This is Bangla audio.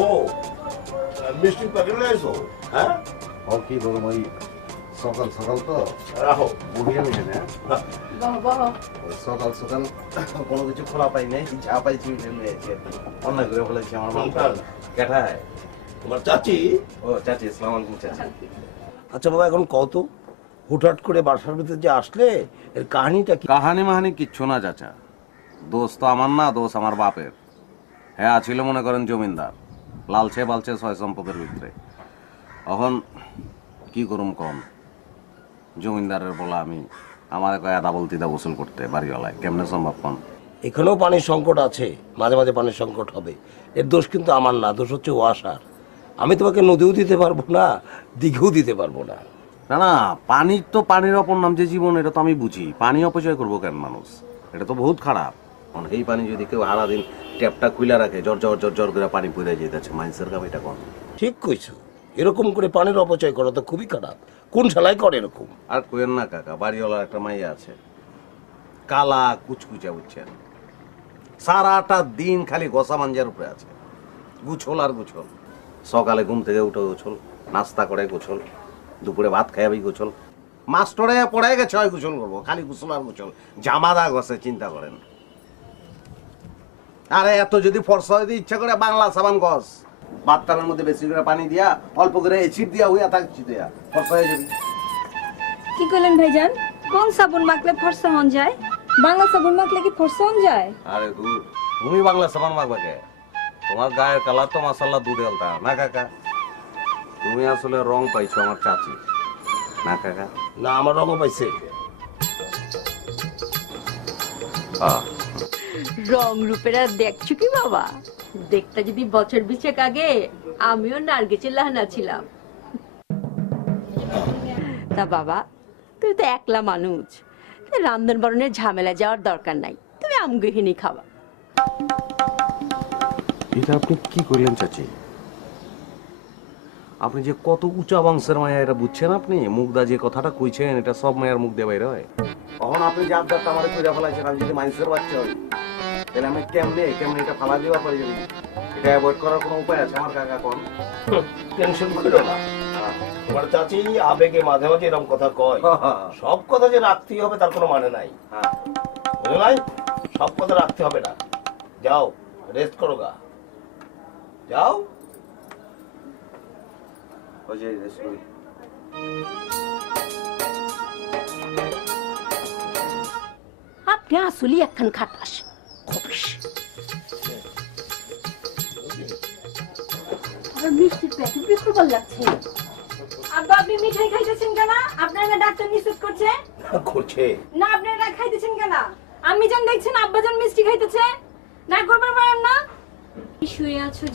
ও মিষ্টি প্যাকেট লাইছো হ্যাঁ ও কি করবো ওই সকাল সকাল তো রাখো বুড়িয়ে মিশে না সকাল সকাল কোনো কিছু খোলা পাই নাই যা পাইছি লয়েছে অন্যায় করে ফেলেছি আমার মামা কেঠায় তোমার চাচি ও চাচি আসসালামু আলাইকুম চাচি আচ্ছা বাবা এখন কত হুটহাট করে বাসার ভিতরে যে আসলে এর কাহিনীটা কি কাহানি মাহানি কিচ্ছু না চাচা, দোষ তো আমার না, দোষ আমার বাপের। হ্যাঁ ছিল মনে করেন জমিনদার, লালছে বালছে ছয় সম্পদের ভিতরে। এখন কি করুম কম, জমিনদারের বলা আমি আমার কয় আদা বলতিদা গোসল করতে বাড়িওয়ালায়, কেমনে সম্ভব কম? এখানেও পানির সংকট আছে, মাঝে মাঝে পানির সংকট হবে। এর দোষ কিন্তু আমার না, দোষ হচ্ছে ওয়াসার। আমি তোমাকে নদীও দিতে পারবো না, দিঘেও দিতে পারবো না। না না, পানির তো পানির অপর নাম যে জীবন, এটা তো আমি বুঝি। পানি অপচয় করবো কেন মানুষ? এটা তো বহুত খারাপ। কারণ এই পানি যদি কেউ সারাদিন ট্যাপটা খুলে রাখে, জ্বর জ্বর জ্বর জ্বর করে পানি পড়ে যেতেছে, মাইন্সের কাম এটা কম। ঠিক কইছো, এরকম করে পানির অপচয় করা তো খুবই খারাপ। কোন শালায় করে এরকম? আর কোয়েন না কাকা, বাড়িওয়ালার একটা মাইয়া আছে, কালা কুচকুচা, বুঝছেন, সারাটা দিন খালি গসা মাঞ্জার উপরে আছে, গুছল আর গুছল। সকালে ঘুম থেকে উঠে গোছল, নাস্তা করে গোছল, দুপুরে ভাত খাইবি গোছল, মাস্টরে পড়ে গেছে হয় গোছল করবো, খালি গোছল আর গোছল। জামাদা গছে, চিন্তা করেন। আরে এত যদি ফর্সা হইতে ইচ্ছা করে বাংলা সাবান গছ, বাথটাবের মধ্যে বেশি করে পানি দিয়া, অল্প করে এসিড দিয়া হইয়া থাকছি দেয়া, ফর্সা হয়ে যাবি। কি করলেন ভাইজান? কোন সাবুন মাখলে ফর্সা হন যায়? বাংলা সাবুন মাখলে কি ফর্সা হন যায়? আরে তুমি বাংলা সাবান মাখবা কে? তোমার গায়ের কালার তো মাসাল্লাহ দুধে আলতা না কাকা। তুমি আসলে রং পাইছো আমার চাচি না কাকা? না, আমার রঙও পাইছে। রং রূপের আর দেখছো কি বাবা? দেখতে যদি বছর বিশেক আগে আমিও নার্গিসের লাহানা ছিলাম। তা বাবা, তুই তো একলা মানুষ, রান্ধন বাড়নের ঝামেলা যাওয়ার দরকার নাই, তুমি আমগহিনী খাওয়া। এটা আপনি কি করলেন চাচি? আপনি যে কত উঁচা বংশের মায়া, এটা বুঝছেন আপনি? মুখদা যে কথাটা কইছেন, এটা সব মায়ের মুখ দিয়ে বাইরে হয়। তখন আপনি যে আবদারটা আমার কইরা ফেলাইছেন, আমি যদি মাইন্সের বাচ্চা হই, তাহলে আমি কেমনে কেমনে এটা ফালা দেওয়া পারি যাবি? এটা অ্যাভয়েড করার কোনো উপায় আছে আমার কাকা? কোন টেনশন করো না, তোমার চাচি আবেগে মাঝে মাঝে এরকম কথা কয়। সব কথা যে রাখতেই হবে তার কোনো মানে নাই, বুঝলে নাই? সব কথা রাখতে হবে না। যাও রেস্ট করো গা, যাও। ওই যে আপনি আসলে একখান খাটাস খবিস। আর মিষ্টির প্যাকেট বিক্রি করবার লাগছে। আব্বা, আপনি মিঠাই খাইতেছেন কেন? আপনার না ডাক্তার নিষেধ করছে? করছে না, আপনারা খাইতেছেন কেন? আমি জান দেখছেন আব্বা জান মিষ্টি খাইতেছে, না করবার পারেন না? শুয়ে আছো